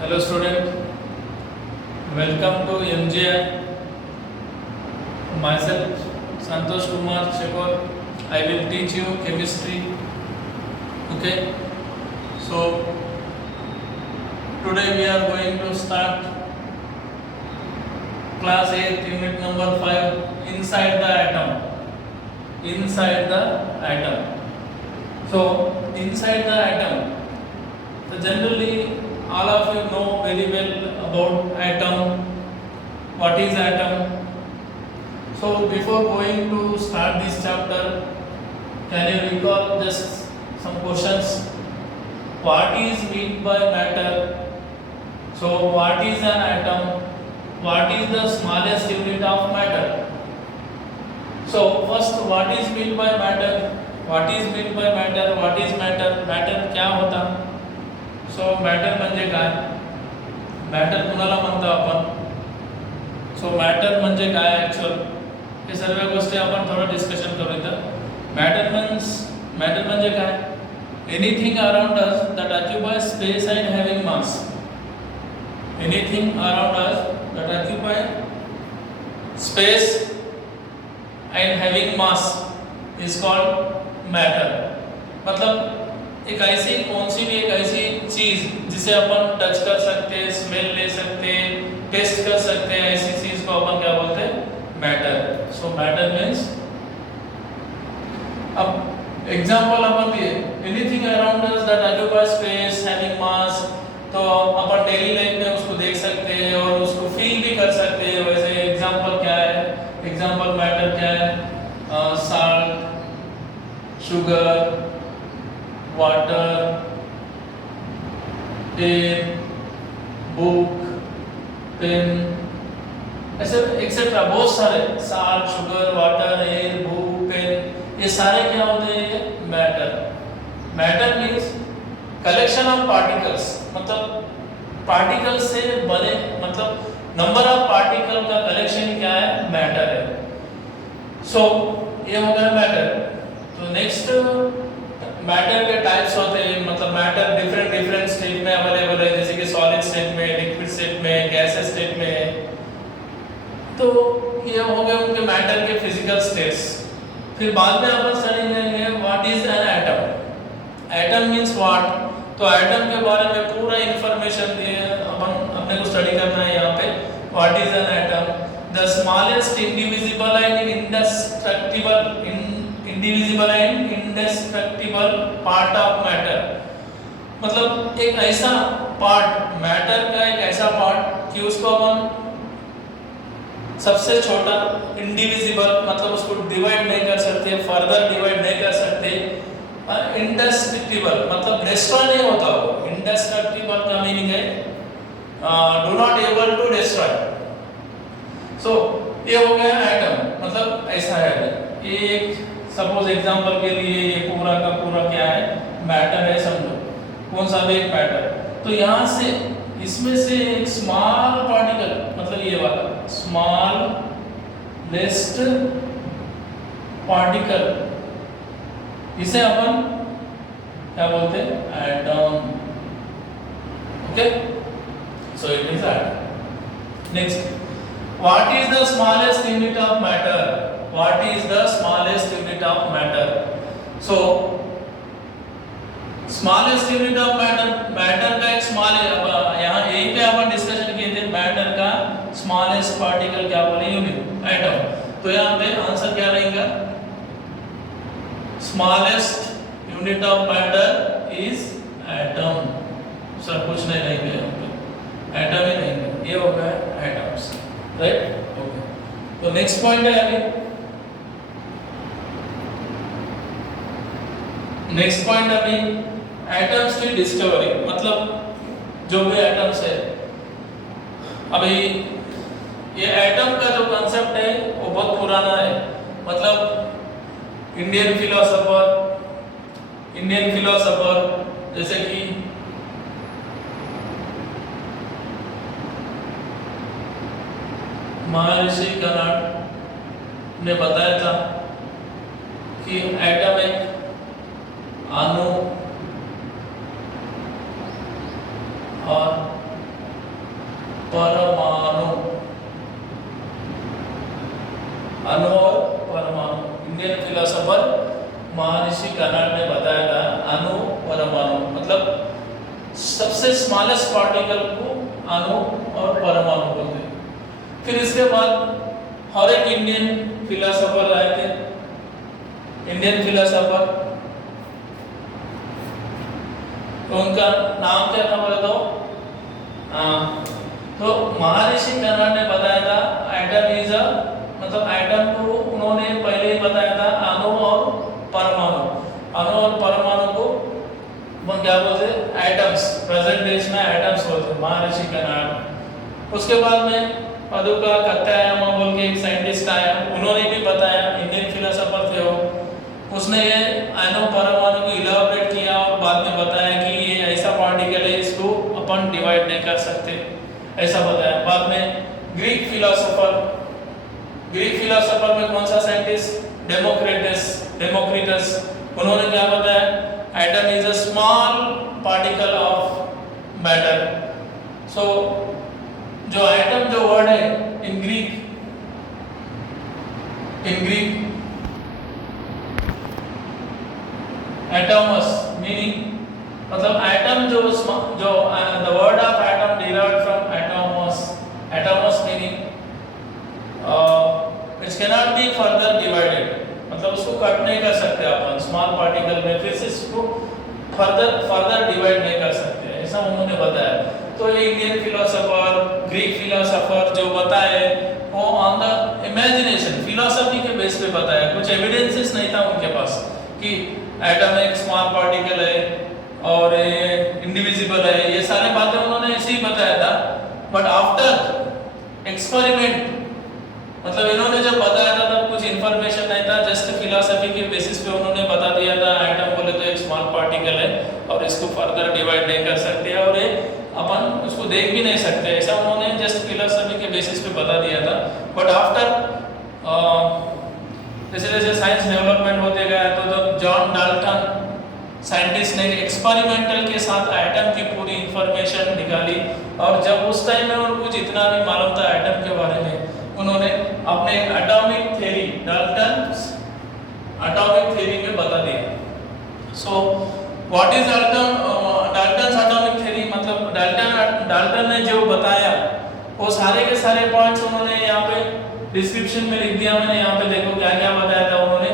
Hello student, welcome to MGI. Myself Santosh Kumar Shekhar. I will teach you chemistry. Okay. So today we are going to start class 8 unit number 5 inside the atom. Inside the atom. So inside the atom. So generally all of you know very well about atom. What is atom? So before going to start this chapter, can you recall just some questions? What is meant by matter? So what is an atom? What is the smallest unit of matter? So first, what is meant by matter? What is meant by matter? What is matter? Matter क्या होता? सो matter म्हणजे काय? Matter कुणाला म्हणतो आपण? सो matter म्हणजे काय actual? हे सर्व गोष्टी आपण थोडं डिस्कशन करू इथं. मॅटर म्हणजे काय? Anything around us that occupy space and having mass. Anything around us that occupy space and having mass is called matter. मतलब एक ऐसी कौन सी भी एक ऐसी चीज जिसे अपन टच कर सकते हैं, स्मेल ले सकते हैं, टेस्ट कर सकते हैं, ऐसी चीज को अपन क्या बोलते हैं? मैटर. सो मैटर मीन्स, अब एग्जांपल अपन दिए anything around us that occupy space having mass. तो अपन डेली लाइफ में उसको देख सकते हैं और उसको फील भी कर सकते हैं. वैसे एग्जांपल क्या है? एग्जांपल मैटर क्या है? Salt, sugar, water, air, book, pen, ऐसे एक्सेट्रा बहुत सारे. Salt, sugar, water, air, book, pen, ये सारे क्या होते हैं? Matter. Matter means collection of particles. मतलब पार्टिकल्स से बने, मतलब नंबर ऑफ पार्टिकल का कलेक्शन क्या है? मैटर है. सो ये हो गया मैटर. तो नेक्स्ट मैटर के टाइप्स होते हैं. मतलब मैटर डिफरेंट स्टेट में अवेलेबल है, जैसे कि सॉलिड स्टेट में, लिक्विड स्टेट में, गैसेस स्टेट में. तो ये हो गए उनके मैटर के फिजिकल स्टेट्स. फिर बाद में अपन स्टडी करेंगे what is an atom. Atom means what. तो एटम के बारे में पूरा इंफॉर्मेशन दिए अपन अपने को स्टडी करना है यहाँ पे. What is an atom? The smallest indivisible and इंडेस्ट्रक्टिबल part of matter. मतलब एक ऐसा पार्ट, मैटर का एक ऐसा पार्ट कि उसको अपन सबसे छोटा, इंडिविजिबल मतलब उसको डिवाइड नहीं कर सकते, फर्दर डिवाइड नहीं कर सकते. इंडेस्ट्रक्टिबल मतलब डिस्ट्रॉय नहीं होता वो. इंडेस्ट्रक्टिबल का मीनिंग है do not able to destroy. So ये हो गया एटम. मतलब ऐसा है. ये एक सपोज एग्जांपल के लिए ये पूरा का पूरा क्या है? मैटर है समझो. कौन सा भी एक मैटर. तो यहाँ से इसमें से एक स्मॉल पार्टिकल, मतलब ये वाला स्मॉल लेस्ट पार्टिकल, इसे अपन क्या बोलते हैं? Atom. Okay. So it is atom. Next, what is the smallest unit of matter? What is the smallest unit of matter? So smallest unit of matter, matter का एक small, यहाँ यहीं पे अपन डिस्कशन किए थे मैटर का smallest particle क्या बोले? Unit, atom. तो यहाँ पे आंसर क्या रहेगा? smallest unit of matter is atom. Sir कुछ नहीं रहेंगे यहाँ पे, एटम ही रहेंगे. ये हो गया एटम्स, राइट? ओके. तो नेक्स्ट पॉइंट है अभी. नेक्स्ट पॉइंट अभी एटम्स की डिस्कवरी. मतलब जो भी एटम्स है, अभी ये एटम का जो कॉन्सेप्ट है वो बहुत पुराना है. मतलब इंडियन फिलोसोफर जैसे कि महर्षि कर्नाड ने बताया था कि एटम एक अणु और परमाणु, अणु और परमाणु। इंडियन फिलोसोफर महर्षि कर्नाड ने बताया था अणु परमाणु मतलब सबसे स्मॉलेस्ट पार्टिकल को अणु और परमाणु बोलते हैं। फिर इसके बाद हर एक इंडियन फिलोसोफर आए थे, इंडियन फिलोसोफर, तो उनका नाम क्या था बोले तो महर्षि कर्नाड ने बताया था एटम इज अ मतलब एटम को उन्होंने पहले ही बताया था अणु और परमाणु, अणु और परमाणु को क्या बोलते हैं एटम्स, प्रेजेंट डेज में एटम्स बोलते हैं महर्षि कर्नाड। उसके बाद में पदुका कत्यायामा बोल के एक साइंटिस्ट आया, उन्होंने भी बताया, इंडियन फिलोसोफर थे वो, उसने ये अणु परमाणु को इलाबोरेट किया और बाद में बताया कि ये ऐसा पार्टिकल है इसको अपन डिवाइड नहीं कर सकते, ऐसा बताया। बाद में ग्रीक फिलोसोफर में कौन सा साइंटिस्ट, डेमोक्रिटस, उन्होंने क्या बताया atom is a small particle of matter. So जो एटम जो वर्ड है इन ग्रीक एटॉमस मीनिंग मतलब एटम जो the word of atom derived from atomos meaning which cannot be further divided, मतलब उसको कट नहीं कर सकते अपन स्मॉल पार्टिकल में, फिर से इसको फर्दर डिवाइड नहीं कर सकते, ऐसा उन्होंने बताया। तो ये इंडियन फिलोसोफर, ग्रीक फिलोसोफर जो बताए वो ऑन द इमेजिनेशन फिलोसफी के बेस पे बताया, कुछ एविडेंसेस नहीं था उनके पास कि एटम एक स्मॉल पार्टिकल है और ये इंडिविजिबल है, ये सारी बातें उन्होंने ऐसे ही बताया था। बट आफ्टर एक्सपेरिमेंट मतलब इन्होंने जब बताया था तब कुछ इन्फॉर्मेशन नहीं था, जस्ट फिलोसफी के बेसिस पे उन्होंने बता दिया था एटम बोले तो एक स्मॉल पार्टिकल है और इसको फर्दर डिवाइड नहीं कर सकते और ये अपन उसको देख भी नहीं सकते, ऐसा उन्होंने जस्ट फिलोसफी के बेसिस पे बता दिया था। बट आफ्टर जैसे जैसे साइंस डेवलपमेंट होते गया तो जब जॉन डाल्टन साइंटिस्ट ने एक्सपेरिमेंटल के साथ एटम की पूरी इंफॉर्मेशन निकाली और जब उस टाइम में उनको जितना भी मालूम था एटम के बारे में उन्होंने अपने atomic theory Dalton atomic theory में बता दिया। So what is Dalton atomic theory मतलब डाल्टन ने जो बताया वो सारे के सारे पॉइंट्स उन्होंने यहाँ पे डिस्क्रिप्शन में लिख दिया, मैंने यहाँ पे देखो क्या क्या बताया था उन्होंने,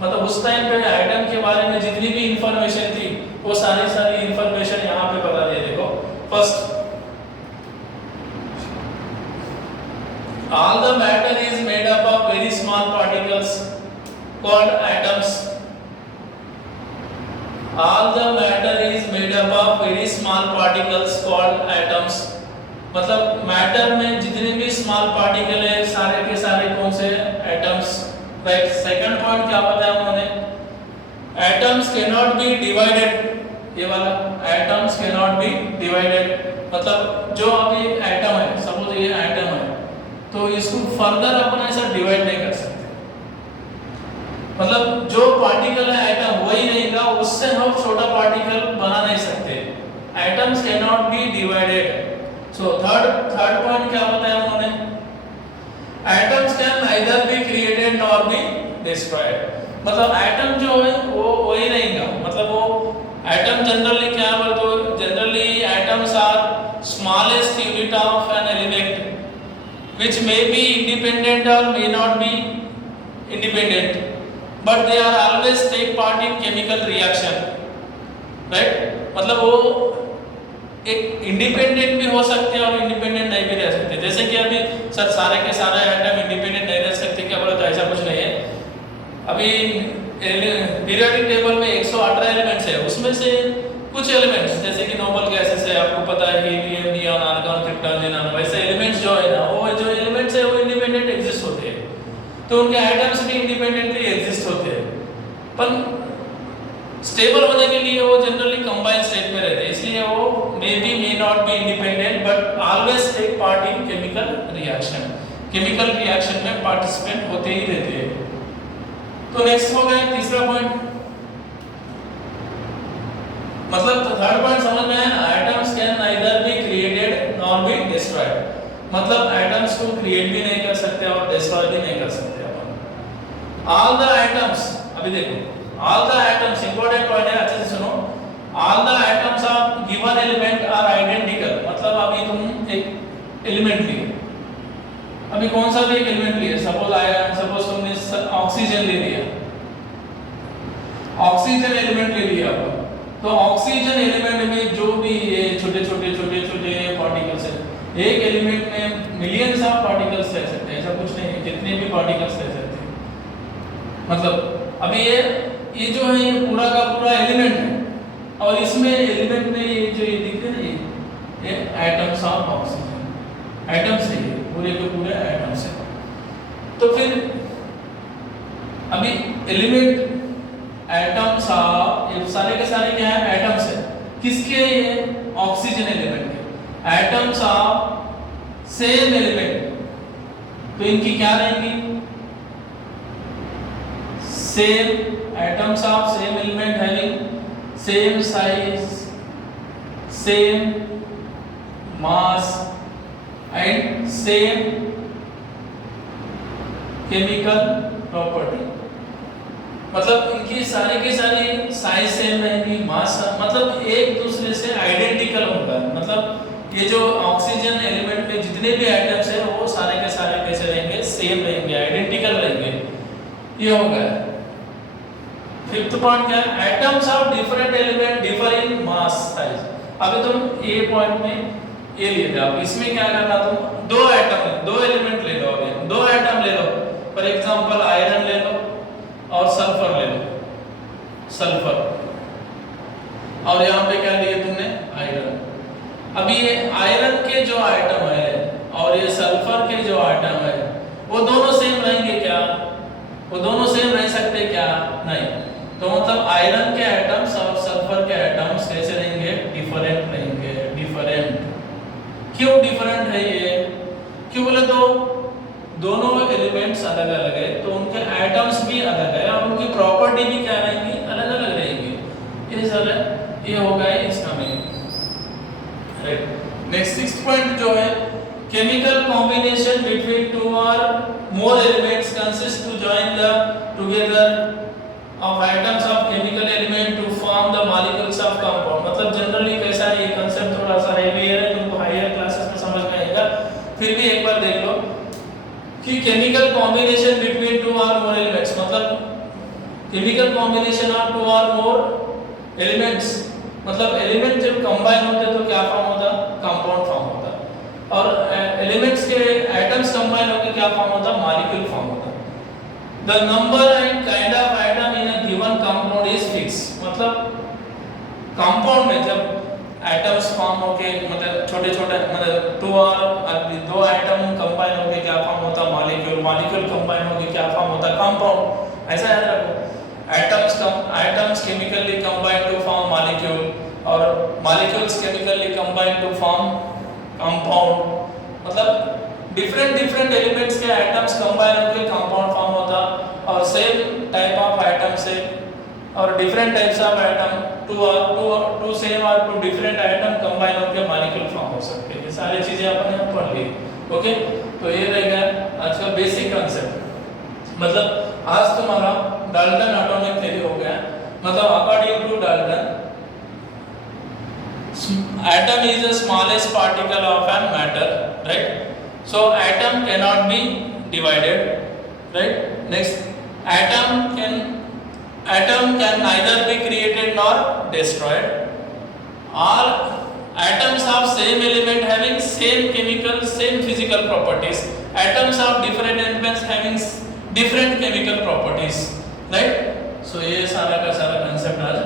मतलब उस टाइम पे एटम के बारे में जितनी भी इंफॉर्मेशन थी वो सारी इंफॉर्मेशन यहाँ पे बता दिया। देखो first, all the matter is made up of very small particles called atoms. All the matter is made up of very small particles called atoms. मतलब मैटर में जितने भी स्मॉल पार्टिकल है सारे के सारे कौन से एटम्स। राइट, सेकंड पॉइंट क्या बताया उन्होंने, atoms can not be divided, ये वाला atoms can not be divided मतलब जो अभी एटम है, सपोज ये एटम है तो इसको फर्दर अपन ऐसा डिवाइड नहीं कर सकते, मतलब जो पार्टिकल है एटम वही रहेगा, उससे हम छोटा पार्टिकल बना नहीं सकते, atoms can not be divided. So third point क्या बताया उन्होंने, atoms can neither be created nor be destroyed, मतलब एटम जो है वो वही रहेगा, मतलब वो एटम जनरली क्या बोलते हो, generally atoms are smallest unit of an element which may be independent or may not be independent, but they are always take part in chemical reaction, right, मतलब वो एक इंडिपेंडेंट भी हो सकते हैं और इंडिपेंडेंट नहीं भी रह सकते, जैसे कि अभी सर सारे के सारे एटम इंडिपेंडेंट नहीं रह सकते क्या बोले, तो ऐसा कुछ नहीं है। अभी पीरियोडिक टेबल में 118 एलिमेंट्स है, उसमें से कुछ एलिमेंट्स जैसे कि नोबल गैसेस है, आपको पता है helium, neon, argon, krypton, xenon, वैसे एलिमेंट्स जो है ना वो जो एलिमेंट्स है वो इंडिपेंडेंट एग्जिस्ट होते हैं, तो उनके एटम्स भी इंडिपेंडेंटली एग्जिस्ट होते हैं, पर स्टेबल होने के लिए वो जनरली कंबाइंड स्टेट में रहते हैं, इसलिए वो may not be independent but always take part in chemical reaction, chemical reaction में पार्टिसिपेंट होते ही रहते हैं। तो नेक्स्ट हो गया तीसरा पॉइंट, मतलब थर्ड पॉइंट समझ में आया, atoms can neither be created nor be destroyed. destroyed, मतलब एटम्स को क्रिएट भी नहीं कर सकते और डिस्ट्रॉय भी नहीं कर सकते अपन। ऑल द एटम्स, अभी देखो all the atoms, important point है, अच्छे से सुनो। All the atoms of given element are identical, मतलब अभी तुम एक एलिमेंट लिए, अभी कौन सा भी एक एलिमेंट लिए, सपोज तुमने ऑक्सीजन ले लिया, ऑक्सीजन एलिमेंट ले लिया अपन, तो ऑक्सीजन एलिमेंट में जो भी ये छोटे पार्टिकल्स है, एक एलिमेंट में मिलियंस ऑफ पार्टिकल्स रह सकते हैं, ऐसा कुछ नहीं है, कितने भी पार्टिकल्स रह सकते हैं। मतलब अभी ये जो है ये पूरा का पूरा एलिमेंट है, और इसमें एलिमेंट में ये जो ये दिख रहे हैं ये एटम्स ऑफ ऑक्सीजन, एटम्स है, ये पूरे के पूरे एटम्स है। तो फिर अभी एलिमेंट एटम्स ऑफ, ये सारे के सारे क्या है, एटम्स है, किसके, ये ऑक्सीजन एलिमेंट के, एटम्स ऑफ सेम एलिमेंट, तो इनकी क्या रहेंगी, same, atoms of same element having same size, same mass and same chemical property, मतलब इनकी सारे के सारे साइज सेम रहेगी, मास, मतलब एक दूसरे से आइडेंटिकल होगा। मतलब ये जो ऑक्सीजन एलिमेंट में जितने भी एटम्स हैं वो सारे के सारे कैसे रहेंगे, सेम रहेंगे, आइडेंटिकल रहेंगे, ये हो गया। फिफ्थ पॉइंट क्या है, atoms of different element differ in mass size. अभी तुम ए पॉइंट में ये ले लो, इसमें क्या करना, तुम दो एटम, दो एलिमेंट ले लो, अभी दो एटम ले लो, फॉर एग्जांपल आयरन ले लो और सल्फर ले लो, सल्फर, और यहाँ पे क्या लिए तुमने, आयरन। अभी ये आयरन के जो आइटम है और ये सल्फर के जो आइटम है वो दोनों सेम रहेंगे क्या, वो दोनों सेम रह सकते क्या, नहीं। तो मतलब आयरन के एटम्स और सल्फर के एटम्स कैसे रहेंगे, डिफरेंट रहेंगे, डिफरेंट। क्यों डिफरेंट है ये, क्यों बोले तो दोनों एलिमेंट्स अलग अलग है, तो उनके एटम्स भी अलग है और उनकी प्रॉपर्टी भी क्या रहेंगी, अलग अलग रहेंगी। ये सर ये हो गया इसका meaning, right. Next sixth point जो है, केमिकल कॉम्बिनेशन बिटवीन टू और more elements consist to join the together of atoms of chemical element to form the molecules of compound। मतलब जनरली कैसा है, ये कांसेप्ट थोड़ा सा हेवी है, तुमको हायर क्लासेस में समझ में आएगा, फिर भी एक बार देख लो कि केमिकल कॉम्बिनेशन बिटवीन टू और मोर एलिमेंट्स, मतलब केमिकल कॉम्बिनेशन ऑफ टू और मोर एलिमेंट्स, मतलब एलिमेंट जब कंबाइन होते तो क्या फॉर्म होता, कंपाउंड फॉर्म होता, और एलिमेंट्स के एटम्स कंबाइन होकर क्या फॉर्म होता, मॉलिक्यूल फॉर्म होता। The number and kind of atom in a given compound is fixed, मतलब कंपाउंड में जब एटम्स फॉर्म होके, मतलब छोटे छोटे, मतलब टू और दो एटम कंबाइन होके क्या फॉर्म होता, मॉलिक्यूल, मॉलिक्यूल कंबाइन होके क्या फॉर्म होता, कंपाउंड। ऐसा याद रखो, atoms chemically combine to form molecule और molecules chemically combine to form compound, मतलब डिफरेंट एलिमेंट्स के एटम्स कंबाइन होकर कंपाउंड फॉर्म होता, और सेम टाइप ऑफ एटम से और different types of atom two same और टू डिफरेंट एटम कंबाइन होकर मॉलिक्यूल फॉर्म हो सकते हैं। ये सारी चीजें अपन यहाँ पढ़ ली, ओके। तो ये रहेगा आज का बेसिक कांसेप्ट। मतलब आज तुम्हारा डाल्टन एटॉमिक थ्योरी हो गया, मतलब according to Dalton atom is the smallest particle of an matter, right? So atom cannot be divided, right? Next, atom can neither be created nor destroyed. All atoms of same element having same chemical, same physical properties. Atoms of different elements having different chemical properties, right? So ये सारा का सारा concept आज